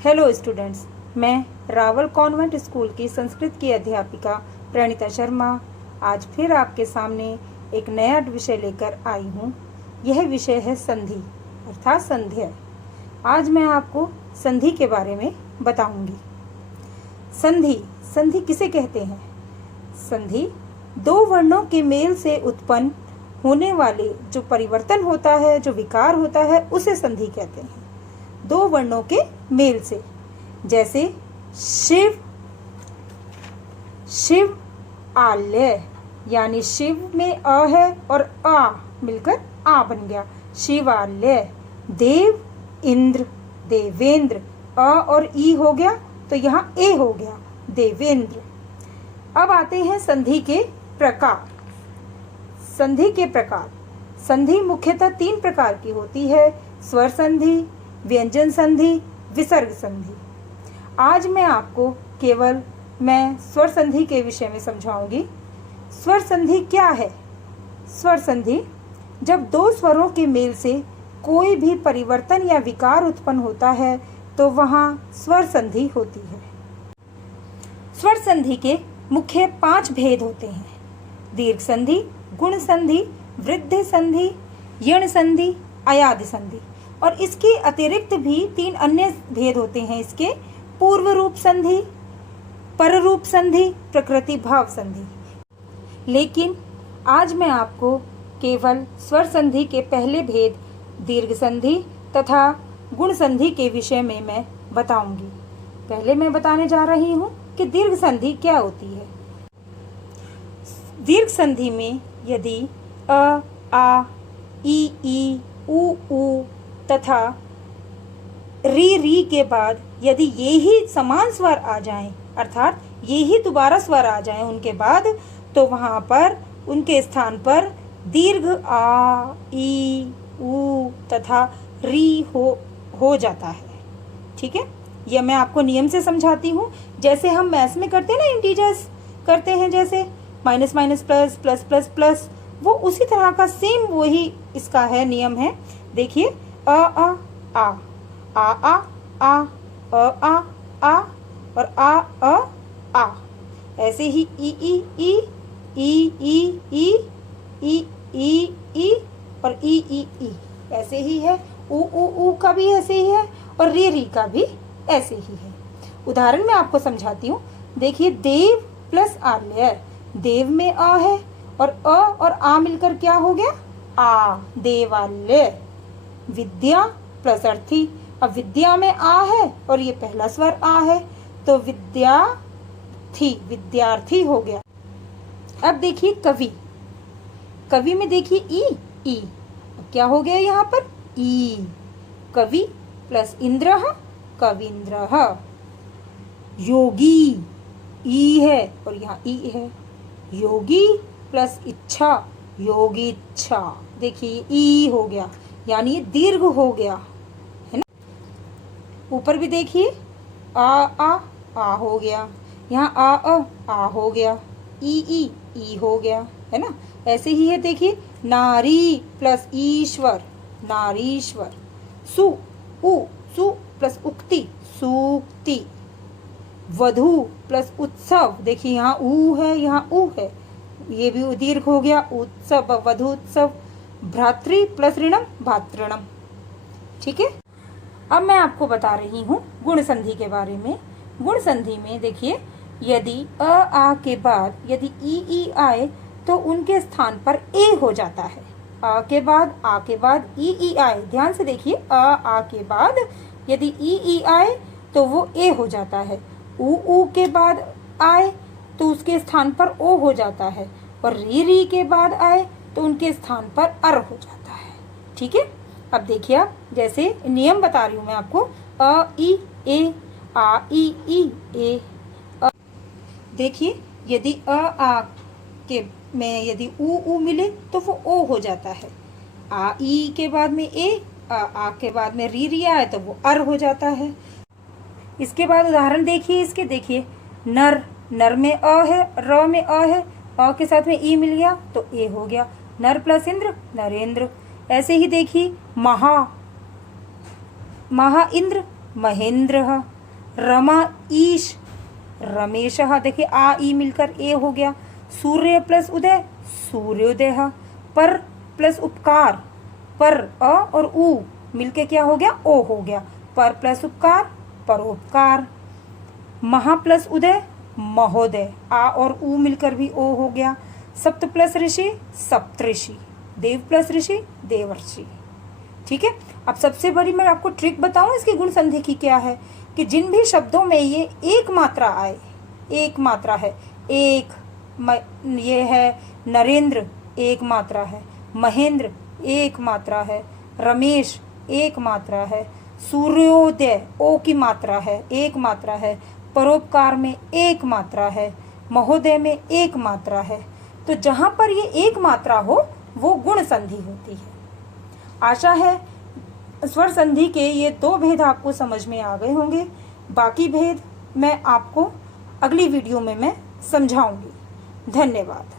Hello students, मैं Rawal convent school की संस्कृत की अध्यापिका प्रणीता शर्मा आज फिर आपके सामने एक नया विषय लेकर आई हूँ। यह विषय है संधि अर्थात संध्या। आज मैं आपको संधि के बारे में बताऊंगी। संधि किसे कहते हैं? संधि दो वर्णों के मेल से उत्पन्न होने वाले जो परिवर्तन होता है, जो विकार होता है, उसे संधि कहते हैं। दो वर्णों के मेल से, जैसे शिव आल्य, यानी शिव में अ है और आ मिलकर आ बन गया, शिवाल्य। देव इंद्र, देवेंद्र, अ और ई हो गया तो यहाँ ए हो गया, देवेंद्र। अब आते हैं संधि के प्रकार। संधि मुख्यतः तीन प्रकार की होती है: स्वर संधि, व्यंजन संधि, विसर्ग संधि। आज मैं आपको केवल स्वर संधि के विषय में समझाऊंगी। स्वर संधि क्या है? स्वर संधि जब दो स्वरों के मेल से कोई भी परिवर्तन या विकार उत्पन्न होता है तो वहाँ स्वर संधि होती है। स्वर संधि के मुख्य 5 भेद होते हैं: दीर्घ संधि, गुण संधि, वृद्धि संधि, यण संधि, अयादि संधि। और इसके अतिरिक्त भी 3 अन्य भेद होते हैं इसके: पूर्व रूप संधि, पर रूप संधि, प्रकृति भाव संधि। लेकिन आज मैं आपको केवल स्वर संधि के पहले भेद दीर्घ संधि तथा गुण संधि के विषय में मैं बताऊंगी। पहले मैं बताने जा रही हूँ कि दीर्घ संधि क्या होती है। दीर्घ संधि में यदि अ, आ, ई, उ तथा री के बाद यदि ये ही समान स्वर आ जाएं, अर्थात ये ही दोबारा स्वर आ जाएं उनके बाद, तो वहाँ पर उनके स्थान पर दीर्घ आ, ई, उ तथा री हो जाता है। ठीक है, यह मैं आपको नियम से समझाती हूँ। जैसे हम मैथ्स में करते हैं ना, इंटीजर्स करते हैं, जैसे minus minus plus plus plus plus, वो उसी तरह का सेम वही इसका है, नियम है। देखिए, अ आ आ आ आ आ अ आ और आ। ऐसे ही ई और ई ऐसे ही है। उ का भी ऐसे ही है और री का भी ऐसे ही है। उदाहरण में आपको समझाती हूँ। देखिए, देव प्लस आल्य, देव में अ है और अ और आ मिलकर क्या हो गया? आ, देवाल्य। विद्या प्लस अर्थी, अब विद्या में आ है और ये पहला स्वर आ है तो विद्यार्थी हो गया। अब देखिए कवि में देखिए ई, अब क्या हो गया यहाँ पर? ई। कवि प्लस इंद्रः, कवींद्रः। योगी, ई है और यहाँ ई है, योगी प्लस इच्छा, योगीच्छा। देखिए, ई हो गया, यानी ये दीर्घ हो गया है ना। ऊपर भी देखिए, आ हो गया, यहाँ आ हो गया, ई हो गया, है ना। ऐसे ही है, देखिए, नारी प्लस ईश्वर, नारीश्वर। सु प्लस उक्ति, सूक्ति। वधु प्लस उत्सव, देखिए यहाँ ऊ है, यहाँ ऊ है, ये भी दीर्घ हो गया, उत्सव, वधु उत्सव। भ्रातृ प्लस ऋणम, भातृणम। ठीक है, अब मैं आपको बता रही हूँ गुण संधि के बारे में। गुण संधि में देखिए, यदि अ आ के बाद यदि ई आए तो उनके स्थान पर ए हो जाता है। आ के बाद ई आए, ध्यान से देखिए, आ के बाद यदि ई आए तो वो ए हो जाता है। उ के बाद आए तो उसके स्थान पर ओ हो जाता है, और री के बाद आए तो उनके स्थान पर अर हो जाता है। ठीक है, अब देखिए, आप जैसे नियम बता रही हूँ मैं आपको। अ ई ए, आ ई ए। देखिए, यदि अ आ के में यदि उ मिले तो वो ओ हो जाता है। आ ई के बाद में ए, आ के बाद में री आए तो वो अर हो जाता है। इसके बाद उदाहरण देखिए इसके, देखिए, नर में अ है, र में अ है, अ के साथ में ई मिल गया तो ए हो गया, नर प्लस इंद्र, नरेंद्र। ऐसे ही देखिए, महा इंद्र, महेंद्र। रमा ईश रमेशः। देखिए आ ई मिलकर ए हो गया। सूर्य प्लस उदय सूर्योदय। पर प्लस उपकार पर अ और उ मिलके क्या हो गया ओ हो गया। पर प्लस उपकार परोपकार। महा प्लस उदय महोदय। आ और उ मिलकर भी ओ हो गया। सप्त प्लस ऋषि सप्तऋषि। देव प्लस ऋषि देवर्षि। ठीक है। अब सबसे बड़ी मैं आपको ट्रिक बताऊं इसकी गुण संधि की क्या है कि जिन भी शब्दों में ये एक मात्रा आए, एक मात्रा है, एक ये है नरेंद्र एक मात्रा है, महेंद्र एक मात्रा है, रमेश एक मात्रा है, सूर्योदय ओ की मात्रा है एक मात्रा है, परोपकार में एक मात्रा है, महोदय में एक मात्रा है, तो जहां पर ये एक मात्रा हो वो गुण संधि होती है। आशा है स्वर संधि के ये 2 भेद आपको समझ में आ गए होंगे। बाकी भेद मैं आपको अगली वीडियो में मैं समझाऊंगी। धन्यवाद।